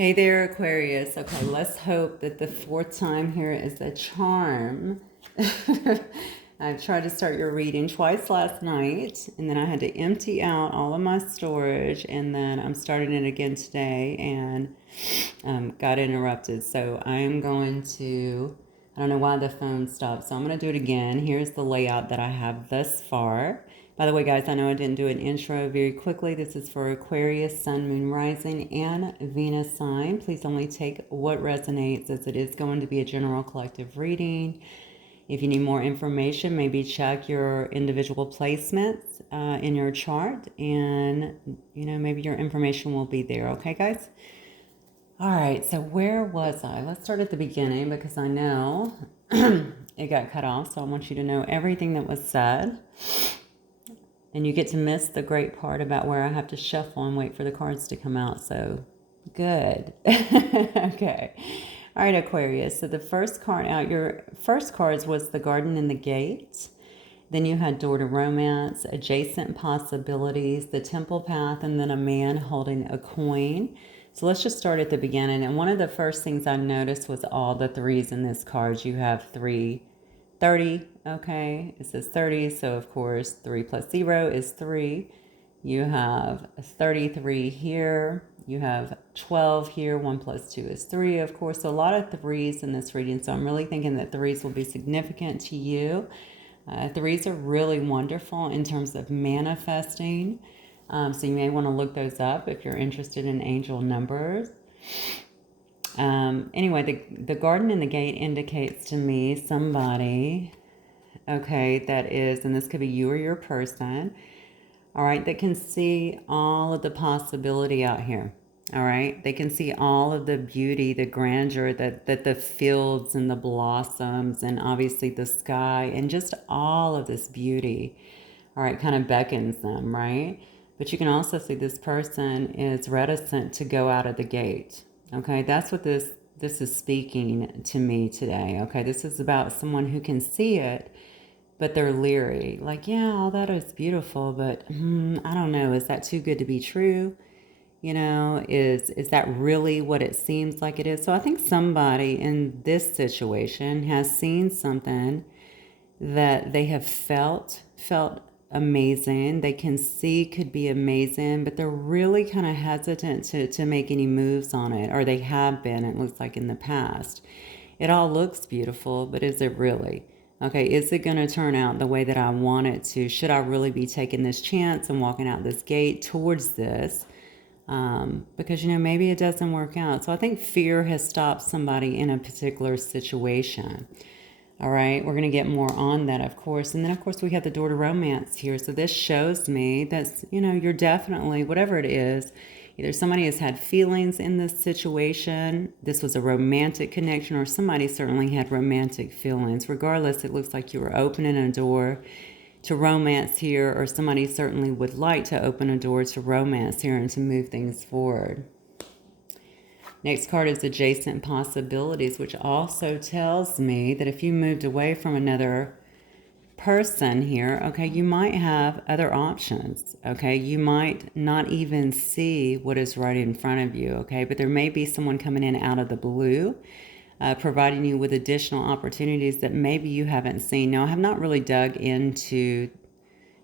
Hey there, Aquarius. Okay, let's hope that the fourth time here is a charm. I tried to start your reading twice last night, and then I had to empty out all of my storage, and then I'm starting it again today, and got interrupted. So I am going to, I don't know why the phone stopped, so I'm going to do it again. Here's the layout that I have thus far. By the way, guys, I know I didn't do an intro very quickly. This is for Aquarius, Sun, Moon, Rising, and Venus sign. Please only take what resonates, as it is going to be a general collective reading. If you need more information, maybe check your individual placements in your chart, and maybe your information will be there. Okay, guys? All right, so where was I? Let's start at the beginning because I know it got cut off, so I want you to know everything that was said. And you get to miss the great part about where I have to shuffle and wait for the cards to come out. So good. Okay. All right, Aquarius. So the first card out, your first cards was the Garden and the Gate. Then you had Door to Romance, Adjacent Possibilities, the Temple Path, and then a man holding a coin. So let's just start at the beginning. And one of the first things I noticed was all the threes in this card. You have 30, okay? It says 30, so of course 3 plus 0 is 3. You have 33 here. You have 12 here. 1 plus 2 is 3, of course. So a lot of threes in this reading. So I'm really thinking that threes will be significant to you. Threes are really wonderful in terms of manifesting. So you may want to look those up if you're interested in angel numbers. Anyway, the Garden and the Gate indicates to me somebody, okay, that is, and this could be you or your person, all right, that can see all of the possibility out here. All right, they can see all of the beauty, the grandeur that the fields and the blossoms and obviously the sky and just all of this beauty, all right, kind of beckons them, right? But you can also see this person is reticent to go out of the gate. Okay, that's what this is speaking to me today. Okay, this is about someone who can see it, but they're leery. Like, yeah, all that is beautiful, but I don't know. Is that too good to be true? Is that really what it seems like it is? So I think somebody in this situation has seen something that they have felt amazing. They can see could be amazing, but they're really kind of hesitant to make any moves on it, or they have been, it looks like, in the past. It all looks beautiful, but is it really? Okay, is it going to turn out the way that I want it to? Should I really be taking this chance and walking out this gate towards this? Because, maybe it doesn't work out. So I think fear has stopped somebody in a particular situation. All right, we're going to get more on that, of course. And then, of course, we have the Door to Romance here. So this shows me that, you're definitely, whatever it is, either somebody has had feelings in this situation, this was a romantic connection, or somebody certainly had romantic feelings. Regardless, it looks like you were opening a door to romance here, or somebody certainly would like to open a door to romance here and to move things forward. Next card is Adjacent Possibilities, which also tells me that if you moved away from another person here, okay, you might have other options, okay? You might not even see what is right in front of you, okay? But there may be someone coming in out of the blue, providing you with additional opportunities that maybe you haven't seen. Now, I have not really dug into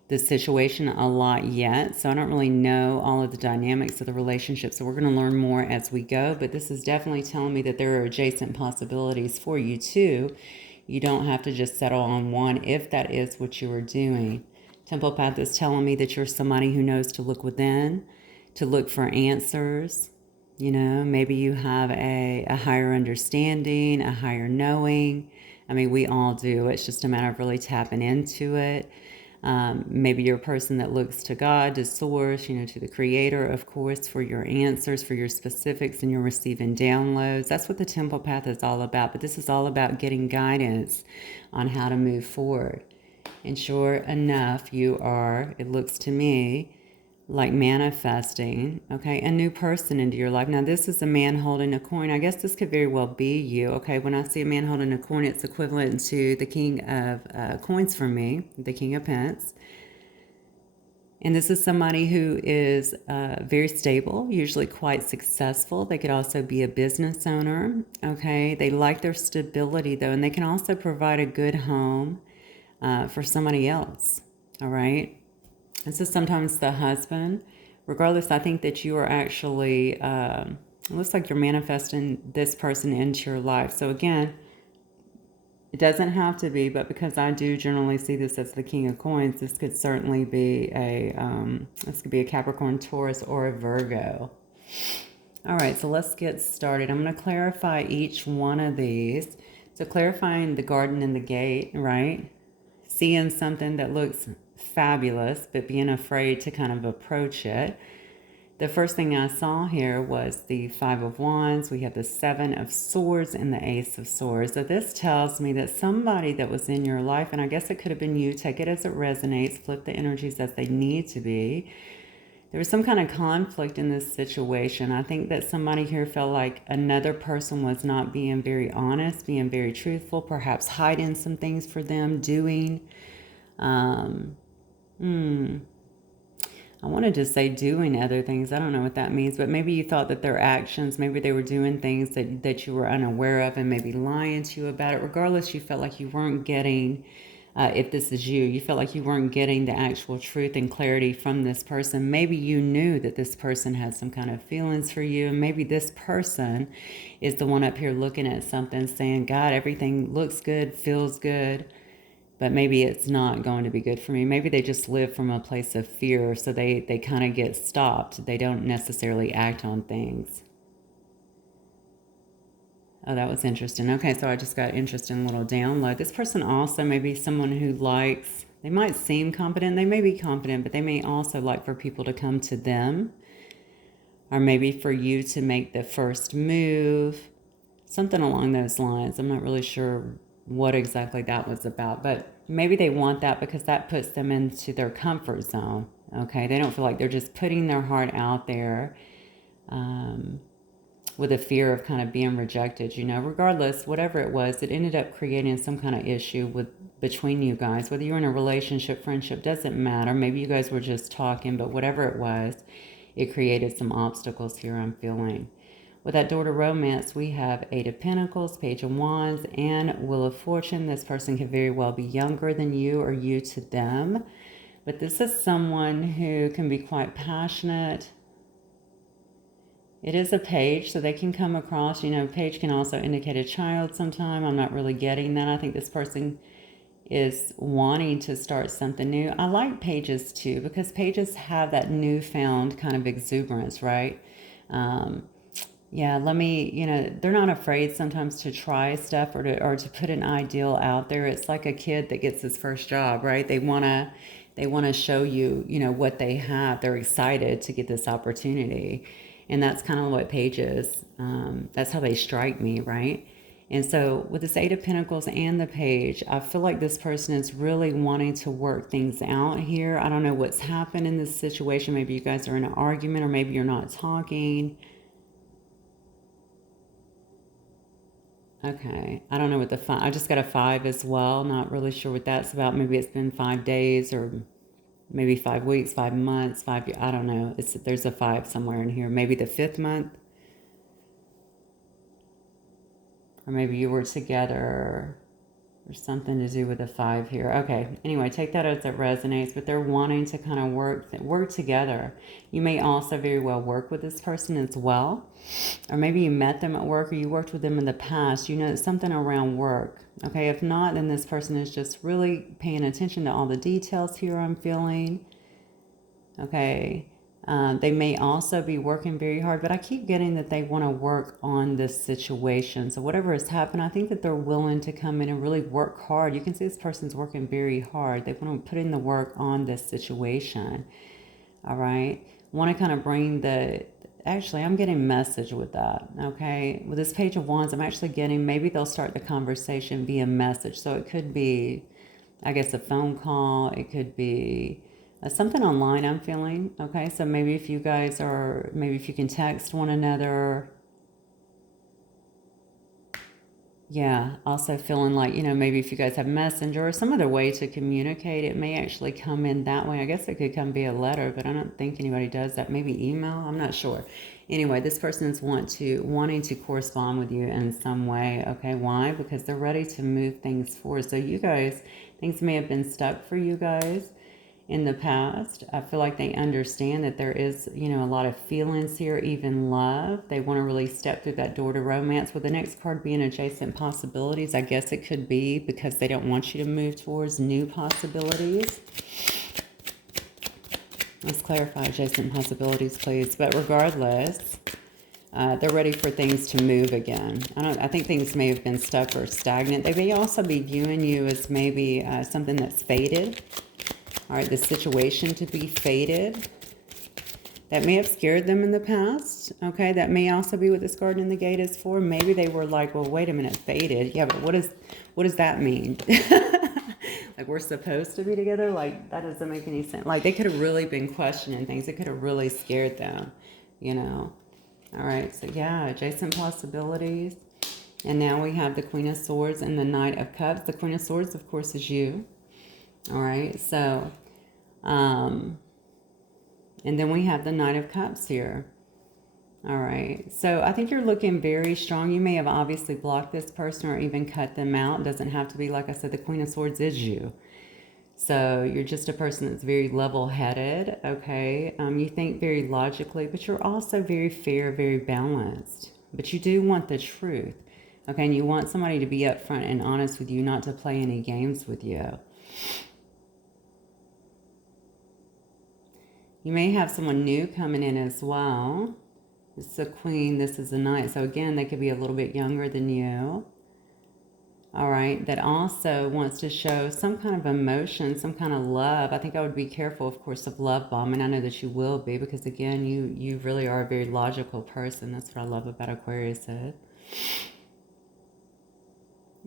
the situation a lot yet, so I don't really know all of the dynamics of the relationship, so we're going to learn more as we go, but this is definitely telling me that there are adjacent possibilities for you too. You don't have to just settle on one if that is what you are doing. Temple Path is telling me that you're somebody who knows to look within, to look for answers. Maybe you have a higher understanding, a higher knowing. I mean, we all do. It's just a matter of really tapping into it. Maybe you're a person that looks to God, to Source, to the Creator, of course, for your answers, for your specifics, and you're receiving downloads. That's what the Temple Path is all about. But this is all about getting guidance on how to move forward. And sure enough, you are, it looks to me, like manifesting, okay, a new person into your life. Now, this is a man holding a coin. I guess this could very well be you, okay? When I see a man holding a coin, it's equivalent to the King of Coins for me, the King of Pence. And this is somebody who is very stable, usually quite successful. They could also be a business owner, okay? They like their stability, though, and they can also provide a good home for somebody else, all right? This is sometimes the husband. Regardless, I think that you are actually, it looks like you're manifesting this person into your life. So again, it doesn't have to be, but because I do generally see this as the King of Coins, this could certainly be this could be a Capricorn, Taurus, or a Virgo. All right, so let's get started. I'm going to clarify each one of these. So clarifying the garden and the gate, right? Seeing something that looks fabulous, but being afraid to kind of approach it. The first thing I saw here was the Five of Wands. We have the Seven of Swords and the Ace of Swords. So this tells me that somebody that was in your life, and I guess it could have been you, take it as it resonates, flip the energies as they need to be. There was some kind of conflict in this situation. I think that somebody here felt like another person was not being very honest, being very truthful, perhaps hiding some things for them, doing. I wanted to say doing other things. I don't know what that means, but maybe you thought that their actions, maybe they were doing things that you were unaware of and maybe lying to you about it. Regardless, you felt like you weren't getting, if this is you, you felt like you weren't getting the actual truth and clarity from this person. Maybe you knew that this person had some kind of feelings for you. And maybe this person is the one up here looking at something saying, God, everything looks good, feels good, but maybe it's not going to be good for me. Maybe they just live from a place of fear, so they kind of get stopped. They don't necessarily act on things. Oh, that was interesting. Okay, so I just got interesting little download. This person also may be someone who likes, they might seem confident, they may be confident, but they may also like for people to come to them, or maybe for you to make the first move, something along those lines. I'm not really sure what exactly that was about, but maybe they want that because that puts them into their comfort zone. Okay, they don't feel like they're just putting their heart out there with a fear of kind of being rejected. Regardless, whatever it was, it ended up creating some kind of issue between you guys. Whether you're in a relationship, friendship, doesn't matter. Maybe you guys were just talking, but whatever it was, it created some obstacles here, I'm feeling. With that door to romance, we have Eight of Pentacles, Page of Wands, and Wheel of Fortune. This person could very well be younger than you or you to them. But this is someone who can be quite passionate. It is a page, so they can come across, page can also indicate a child sometime. I'm not really getting that. I think this person is wanting to start something new. I like pages too, because pages have that newfound kind of exuberance, right? Yeah, they're not afraid sometimes to try stuff or to put an ideal out there. It's like a kid that gets his first job, right? They want to show you, what they have. They're excited to get this opportunity. And that's kind of what pages, that's how they strike me, right? And so with this Eight of Pentacles and the Page, I feel like this person is really wanting to work things out here. I don't know what's happened in this situation. Maybe you guys are in an argument, or maybe you're not talking. Okay, I don't know what the five, I just got a 5 as well. Not really sure what that's about. Maybe it's been 5 days, or maybe 5 weeks, 5 months, 5 years. I don't know. There's a 5 somewhere in here. Maybe the 5th month, or maybe you were together, or something to do with a 5 here. Okay, anyway, take that as it resonates, but they're wanting to kind of work together. You may also very well work with this person as well, or maybe you met them at work, or you worked with them in the past. Something around work. Okay, if not, then this person is just really paying attention to all the details here, I'm feeling. Okay, they may also be working very hard, but I keep getting that they want to work on this situation. So whatever has happened, I think that they're willing to come in and really work hard. You can see this person's working very hard. They want to put in the work on this situation. All right, want to kind of bring actually, I'm getting message with that, okay? With this Page of Wands, I'm actually getting, maybe they'll start the conversation via message. So it could be, I guess, a phone call. It could be something online, I'm feeling, okay? So maybe if you can text one another. Yeah, also feeling like, you know, maybe if you guys have Messenger or some other way to communicate, it may actually come in that way. I guess it could come via letter, but I don't think anybody does that. Maybe email, I'm not sure. Anyway, this person is wanting to correspond with you in some way. Okay, why? Because they're ready to move things forward. So you guys, things may have been stuck for you guys in the past. I feel like they understand that there is, you know, a lot of feelings here, even love. They want to really step through that door to romance. With the next card being adjacent possibilities, I guess it could be because they don't want you to move towards new possibilities. Let's clarify adjacent possibilities, please. But regardless, they're ready for things to move again. I think things may have been stuck or stagnant. They may also be viewing you as maybe something that's faded. All right, the situation to be faded. That may have scared them in the past. Okay, that may also be what this garden in the gate is for. Maybe they were like, well, wait a minute, faded. Yeah, but what does that mean? Like, we're supposed to be together? Like, that doesn't make any sense. Like, they could have really been questioning things. It could have really scared them, you know. All right, so yeah, adjacent possibilities. And now we have the Queen of Swords and the Knight of Cups. The Queen of Swords, of course, is you. All right, so, and then we have the Knight of Cups here. All right, so I think you're looking very strong. You may have obviously blocked this person or even cut them out. It doesn't have to be, like I said, the Queen of Swords is you. So you're just a person that's very level-headed, okay? You think very logically, but you're also very fair, very balanced. But you do want the truth, okay? And you want somebody to be upfront and honest with you, not to play any games with you. You may have someone new coming in as well. This is a queen, this is a knight. So again, they could be a little bit younger than you. All right, that also wants to show some kind of emotion, some kind of love. I think I would be careful, of course, of love bombing. I know that you will be, because again, you really are a very logical person. That's what I love about Aquarius.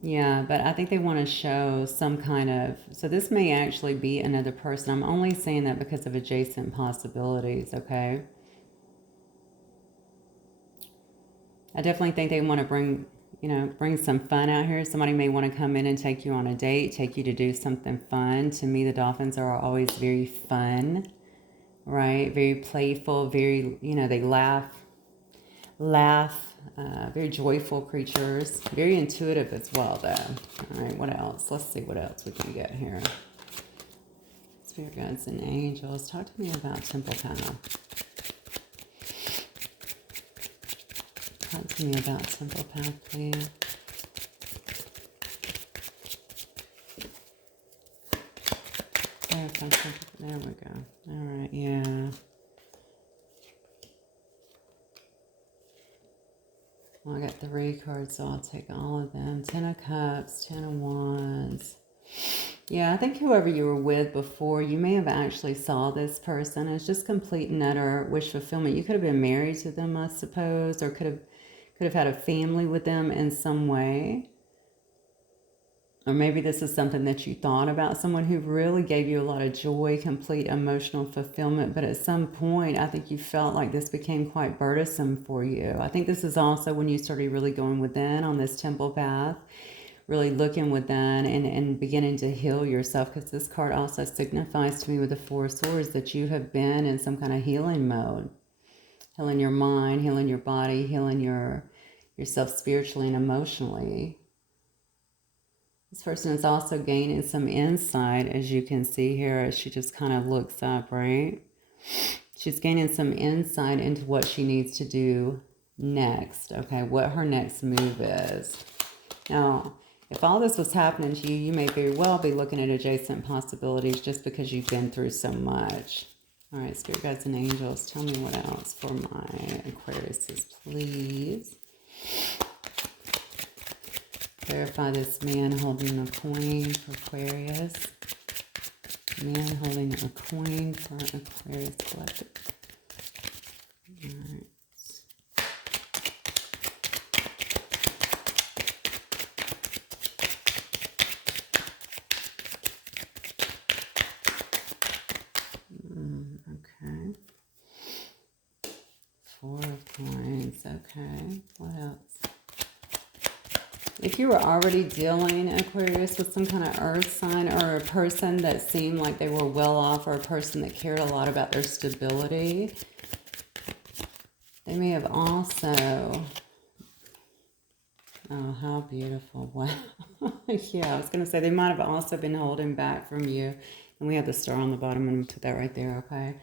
Yeah, but I think they want to show some kind of, so this may actually be another person. I'm only saying that because of adjacent possibilities, okay? I definitely think they want to bring, you know, bring some fun out here. Somebody may want to come in and take you on a date, take you to do something fun. To me, the dolphins are always very fun, right? Very playful, very, you know, they laugh, very joyful creatures. Very intuitive as well, though. All right, what else? Let's see what else we can get here. Spirit guides and angels, talk to me about Temple Path. Talk to me about Temple Path, please. There we go. All right, yeah. Well, I got 3 cards, so I'll take all of them. 10 of Cups, 10 of Wands. Yeah, I think whoever you were with before, you may have actually saw this person as just complete and utter wish fulfillment. You could have been married to them, I suppose, or could have had a family with them in some way. Or maybe this is something that you thought about, someone who really gave you a lot of joy, complete emotional fulfillment. But at some point, I think you felt like this became quite burdensome for you. I think this is also when you started really going within on this temple path, really looking within and beginning to heal yourself. Because this card also signifies to me with the 4 of Swords that you have been in some kind of healing mode. Healing your mind, healing your body, healing yourself spiritually and emotionally. This person is also gaining some insight, as you can see here, as she just kind of looks up, right? She's gaining some insight into what she needs to do next, okay? What her next move is. Now, if all this was happening to you, you may very well be looking at adjacent possibilities just because you've been through so much. All right, Spirit Guides and Angels, tell me what else for my Aquariuses, please. Clarify this man holding a coin for Aquarius. Man holding a coin for Aquarius collective. All right. Okay. 4 of coins. Okay. What else? If you were already dealing, Aquarius, with some kind of earth sign or a person that seemed like they were well off or a person that cared a lot about their stability, they may have also... Oh, how beautiful. Wow. Yeah, I was going to say they might have also been holding back from you. And we have the star on the bottom. I'm going to put that right there, okay?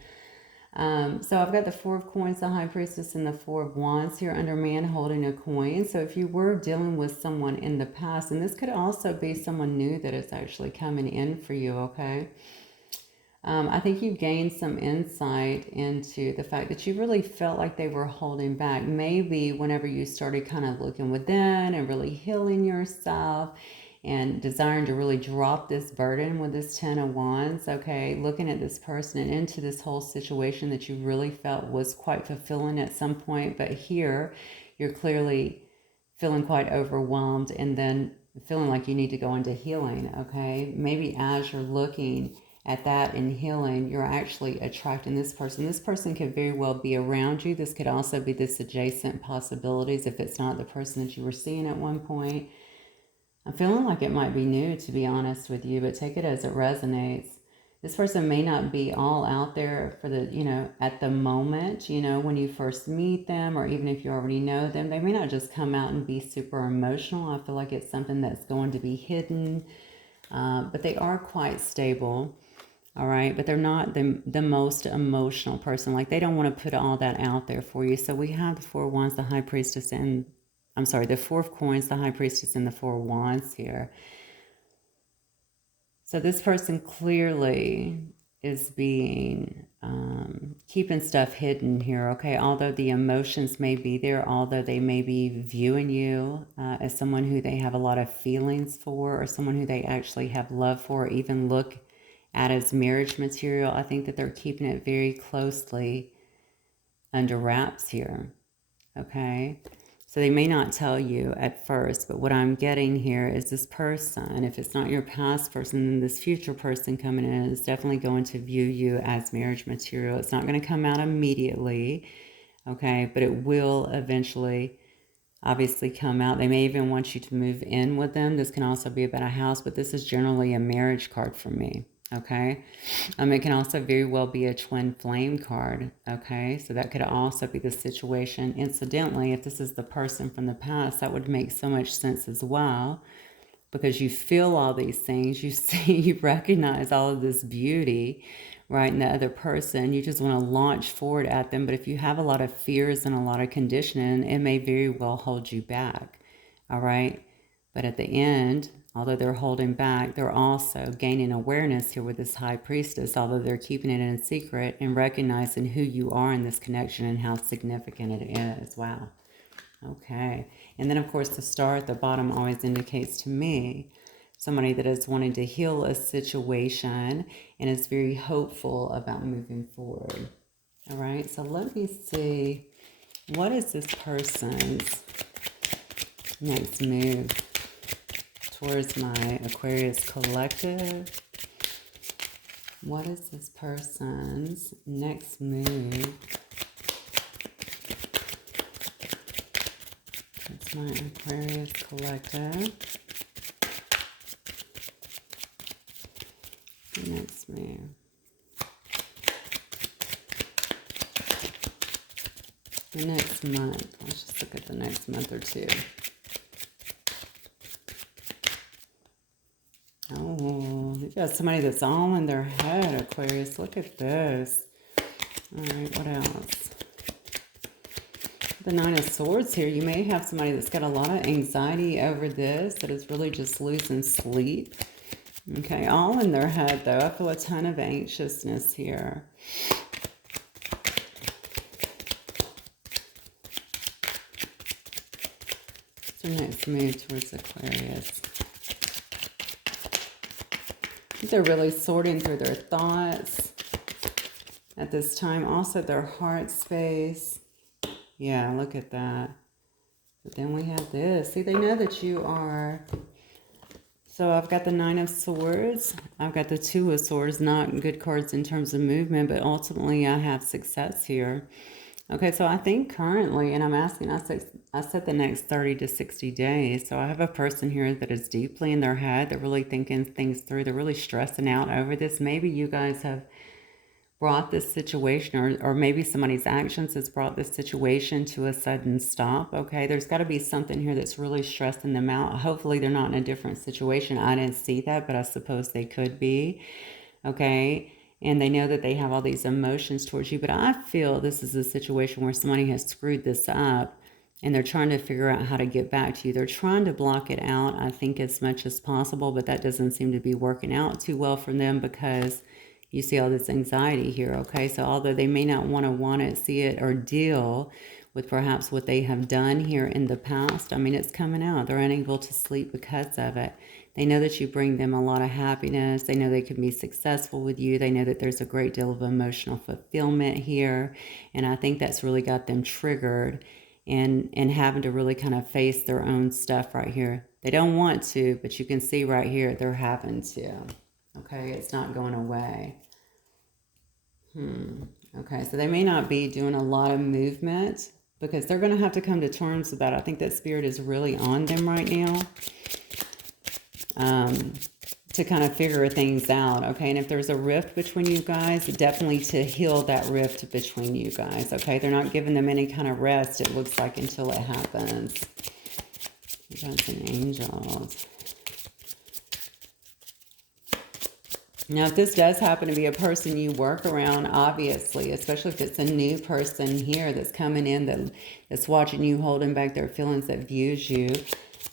So I've got the Four of Coins, the High Priestess, and the Four of Wands here under man holding a coin. So if you were dealing with someone in the past, and this could also be someone new that is actually coming in for you, okay? I think you gained some insight into the fact that you really felt like they were holding back. Maybe whenever you started kind of looking within and really healing yourself and desiring to really drop this burden with this Ten of Wands, okay, looking at this person and into this whole situation that you really felt was quite fulfilling at some point. But here, you're clearly feeling quite overwhelmed and then feeling like you need to go into healing, okay? Maybe as you're looking at that in healing, you're actually attracting this person. This person could very well be around you. This could also be this adjacent possibilities if it's not the person that you were seeing at one point. I'm feeling like it might be new, to be honest with you, but take it as it resonates. This person may not be all out there for the, at the moment, when you first meet them, or even if you already know them, they may not just come out and be super emotional. I feel like it's something that's going to be hidden, but they are quite stable. All right, but they're not the most emotional person. Like, they don't want to put all that out there for you. So we have the Four of Wands, the High Priestess, and the Four of Coins, the High Priestess, and the Four of Wands here. So this person clearly is being keeping stuff hidden here, okay? Although the emotions may be there, although they may be viewing you as someone who they have a lot of feelings for, or someone who they actually have love for, or even look at as marriage material, I think that they're keeping it very closely under wraps here, okay? So they may not tell you at first, but what I'm getting here is this person, if it's not your past person, then this future person coming in is definitely going to view you as marriage material. It's not going to come out immediately, okay? But it will eventually obviously come out. They may even want you to move in with them. This can also be about a house, but this is generally a marriage card for me. Okay. It can also very well be a twin flame card. Okay. So that could also be the situation. Incidentally, if this is the person from the past, that would make so much sense as well, because you feel all these things. You see, you recognize all of this beauty, right, in the other person. You just want to launch forward at them. But if you have a lot of fears and a lot of conditioning, it may very well hold you back. All right. But at the end, although they're holding back, they're also gaining awareness here with this High Priestess, although they're keeping it in secret, and recognizing who you are in this connection and how significant it is. Wow. Okay. And then, of course, the star at the bottom always indicates to me somebody that is wanting to heal a situation and is very hopeful about moving forward. All right. So let me see. What is this person's next move towards my Aquarius collective? What is this person's next move? It's my Aquarius collective. Next move. The next month. Let's just look at the next month or two. Oh, you got somebody that's all in their head, Aquarius. Look at this. All right, what else? The Nine of Swords here. You may have somebody that's got a lot of anxiety over this, that is really just losing sleep. Okay, all in their head, though. I feel a ton of anxiousness here. So next move towards Aquarius. They're really sorting through their thoughts at this time. Also, their heart space. Yeah, look at that. But then we have this. See, they know that you are... So I've got the Nine of Swords. I've got the Two of Swords. Not good cards in terms of movement, but ultimately I have success here. Okay, so I think currently, and I'm asking, I said the next 30 to 60 days. So I have a person here that is deeply in their head. They're really thinking things through. They're really stressing out over this. Maybe you guys have brought this situation, or maybe somebody's actions has brought this situation to a sudden stop. Okay, there's got to be something here that's really stressing them out. Hopefully they're not in a different situation. I didn't see that, but I suppose they could be. Okay, and they know that they have all these emotions towards you, but I feel this is a situation where somebody has screwed this up and they're trying to figure out how to get back to you. They're trying to block it out, I think, as much as possible, but that doesn't seem to be working out too well for them because you see all this anxiety here. Okay, so although they may not want to see it or deal with perhaps what they have done here in the past, I mean, it's coming out. They're unable to sleep because of it. They know that you bring them a lot of happiness. They know they can be successful with you. They know that there's a great deal of emotional fulfillment here. And I think that's really got them triggered and having to really kind of face their own stuff right here. They don't want to, but you can see right here they're having to. Okay, it's not going away. Okay, so they may not be doing a lot of movement because they're going to have to come to terms with that. I think that spirit is really on them right now to kind of figure things out. Okay, and if there's a rift between you guys, definitely to heal that rift between you guys. Okay, they're not giving them any kind of rest, it looks like, until it happens. You got some angels. Now, if this does happen to be a person you work around, obviously, especially if it's a new person here that's coming in, that's watching you holding back their feelings, that views you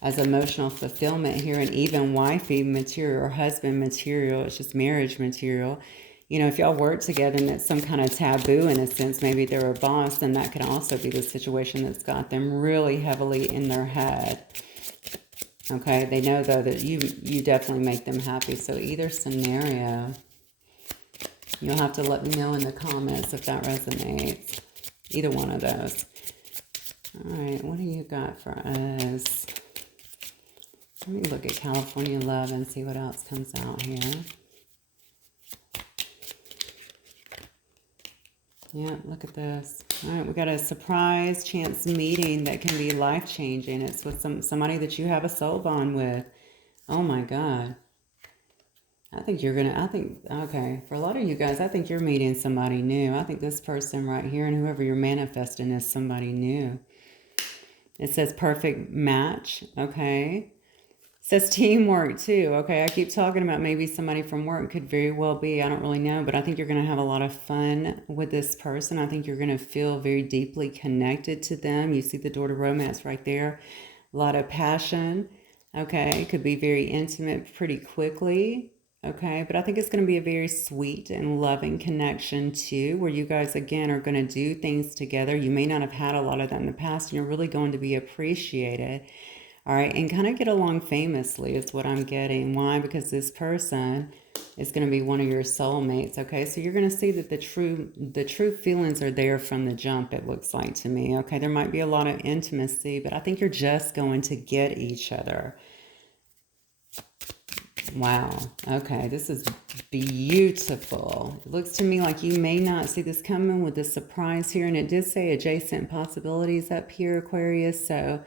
as emotional fulfillment here, and even wifey material or husband material, it's just marriage material. You know, if y'all work together and it's some kind of taboo in a sense, maybe they're a boss, then that can also be the situation that's got them really heavily in their head. Okay, they know though that you definitely make them happy. So either scenario, you'll have to let me know in the comments if that resonates. Either one of those. All right, what do you got for us? Let me look at California love and see what else comes out here. Yeah, look at this. All right, we got a surprise chance meeting that can be life-changing. It's with somebody that you have a soul bond with. Oh my God. Okay, for a lot of you guys, I think you're meeting somebody new. I think this person right here and whoever you're manifesting is somebody new. It says perfect match, okay? It says teamwork too, okay? I keep talking about maybe somebody from work. Could very well be. I don't really know, but I think you're going to have a lot of fun with this person. I think you're going to feel very deeply connected to them. You see the door to romance right there. A lot of passion, okay? Could be very intimate pretty quickly. Okay, but I think it's going to be a very sweet and loving connection too, where you guys again are going to do things together. You may not have had a lot of that in the past, and you're really going to be appreciated. All right, and kind of get along famously is what I'm getting. Why? Because this person is going to be one of your soulmates. Okay, so you're going to see that the true feelings are there from the jump. It looks like to me. Okay, there might be a lot of intimacy, but I think you're just going to get each other. Wow. Okay, this is beautiful. It looks to me like you may not see this coming with the surprise here. And it did say adjacent possibilities up here, Aquarius. So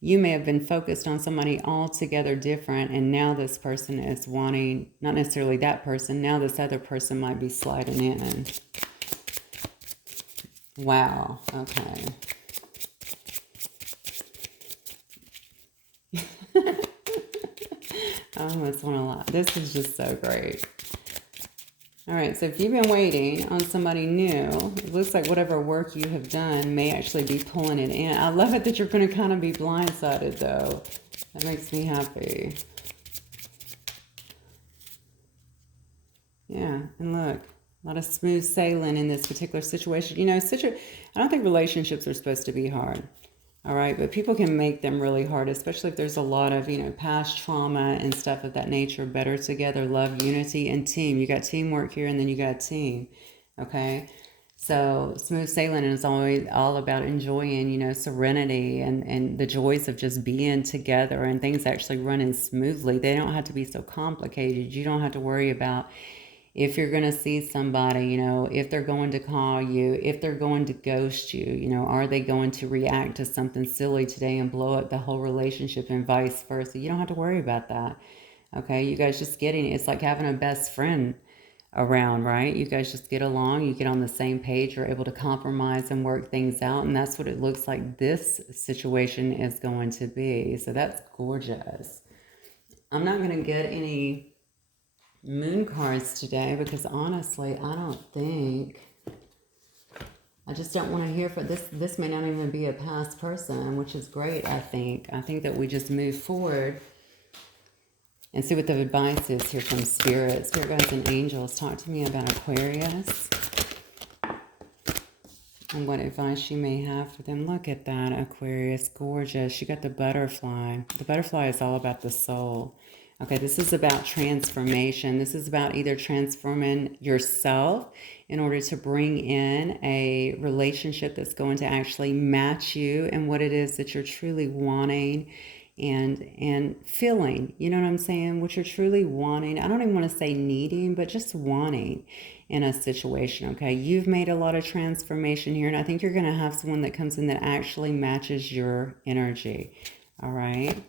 you may have been focused on somebody altogether different. And now this person is wanting, not necessarily that person, now this other person might be sliding in. Wow. Okay. I almost want to laugh. This is just so great. All right, so if you've been waiting on somebody new, it looks like whatever work you have done may actually be pulling it in. I love it that you're going to kind of be blindsided, though. That makes me happy. Yeah, and look, a lot of smooth sailing in this particular situation. You know, I don't think relationships are supposed to be hard. All right, but people can make them really hard, especially if there's a lot of, you know, past trauma and stuff of that nature. Better together, love, unity, and team. You got teamwork here, and then you got team. Okay, so smooth sailing is always all about enjoying, you know, serenity and the joys of just being together and things actually running smoothly. They don't have to be so complicated. You don't have to worry about, if you're going to see somebody, you know, if they're going to call you, if they're going to ghost you, you know, are they going to react to something silly today and blow up the whole relationship and vice versa? You don't have to worry about that. Okay, you guys just getting it's like having a best friend around, right? You guys just get along, you get on the same page, you're able to compromise and work things out, and that's what it looks like this situation is going to be. So that's gorgeous. I'm not going to get any moon cards today because honestly, I just don't want to hear for this. This may not even be a past person, which is great, I think. I think that we just move forward and see what the advice is here from Spirit. Spirit guides and angels, talk to me about Aquarius and what advice you may have for them. Look at that, Aquarius, gorgeous. You got the butterfly. The butterfly is all about the soul. Okay, this is about transformation. This is about either transforming yourself in order to bring in a relationship that's going to actually match you and what it is that you're truly wanting and feeling, you know what I'm saying? What you're truly wanting. I don't even want to say needing, but just wanting in a situation, okay? You've made a lot of transformation here, and I think you're going to have someone that comes in that actually matches your energy, all right?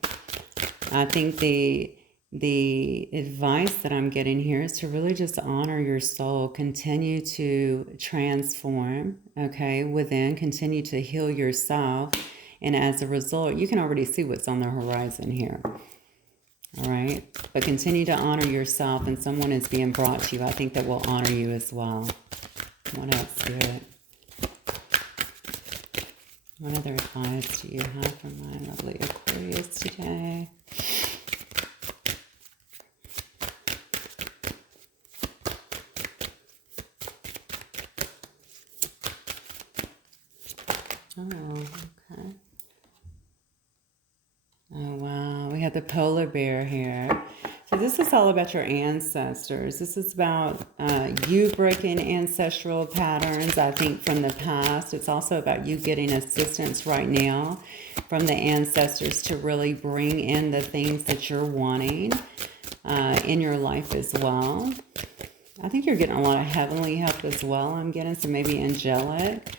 I think the advice that I'm getting here is to really just honor your soul, continue to transform, okay, within, continue to heal yourself. And as a result, you can already see what's on the horizon here. All right. But continue to honor yourself, and someone is being brought to you, I think, that will honor you as well. What else, Spirit? What other advice do you have for my lovely Aquarius today? Oh, okay. Oh, wow. We have the polar bear here. So this is all about your ancestors. This is about you breaking ancestral patterns, I think, from the past. It's also about you getting assistance right now from the ancestors to really bring in the things that you're wanting in your life as well. I think you're getting a lot of heavenly help as well, I'm getting, so maybe angelic.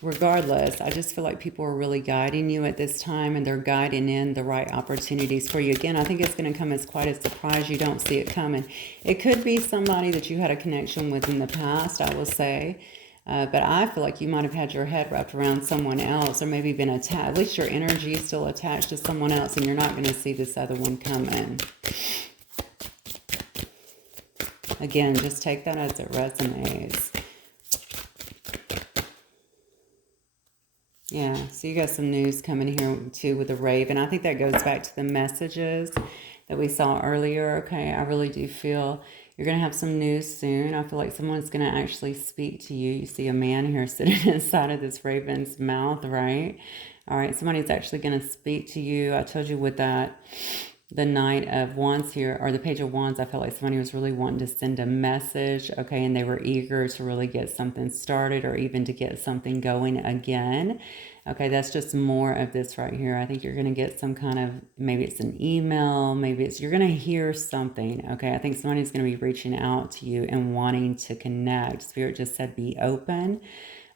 Regardless, I just feel like people are really guiding you at this time, and they're guiding in the right opportunities for you. Again, I think it's going to come as quite a surprise. You don't see it coming. It could be somebody that you had a connection with in the past, I will say. But I feel like you might have had your head wrapped around someone else, or maybe been attached. At least your energy is still attached to someone else, and you're not going to see this other one coming. Again, just take that as it resonates. Yeah, so you got some news coming here too with the Raven. I think that goes back to the messages that we saw earlier. Okay, I really do feel you're going to have some news soon. I feel like someone's going to actually speak to you. You see a man here sitting inside of this Raven's mouth, right? All right, somebody's actually going to speak to you. I told you with that, the Knight of Wands here, or the Page of Wands, I felt like somebody was really wanting to send a message, okay, and they were eager to really get something started or even to get something going again. Okay, that's just more of this right here. I think you're going to get some kind of, maybe it's an email, maybe it's, you're going to hear something, okay? I think somebody's going to be reaching out to you and wanting to connect. Spirit just said be open.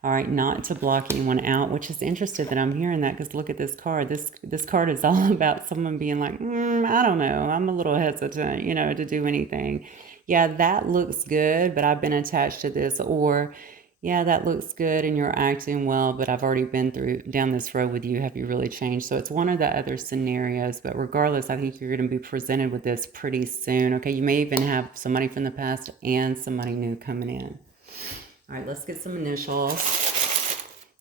All right, not to block anyone out, which is interesting that I'm hearing that, because look at this card. This card is all about someone being like, I don't know, I'm a little hesitant, you know, to do anything. Yeah, that looks good, but I've been attached to this. Or, yeah, that looks good and you're acting well, but I've already been down this road with you. Have you really changed? So it's one of the other scenarios, but regardless, I think you're going to be presented with this pretty soon. Okay, you may even have somebody from the past and somebody new coming in. All right, let's get some initials.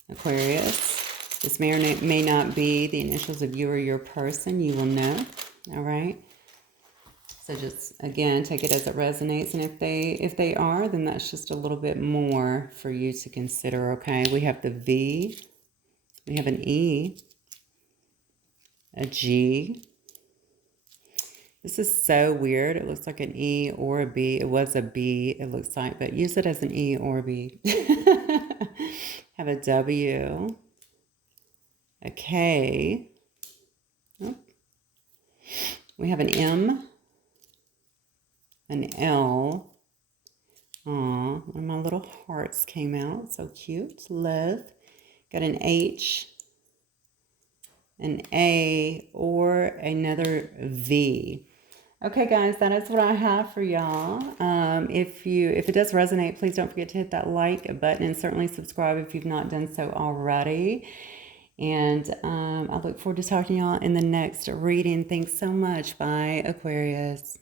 Aquarius. This may or may not be the initials of you or your person. You will know. All right. So just, again, take it as it resonates. And if they are, then that's just a little bit more for you to consider, okay? We have the V. We have an E. A G. This is so weird. It looks like an E or a B. It was a B, it looks like, but use it as an E or a B. Have a W, a K. Oh. We have an M, an L, Aw, one of my little hearts came out. So cute. Love. Got an H, an A, or another V. Okay, guys, that is what I have for y'all. If it does resonate, please don't forget to hit that like button and certainly subscribe if you've not done so already. And I look forward to talking to y'all in the next reading. Thanks so much. Bye, Aquarius.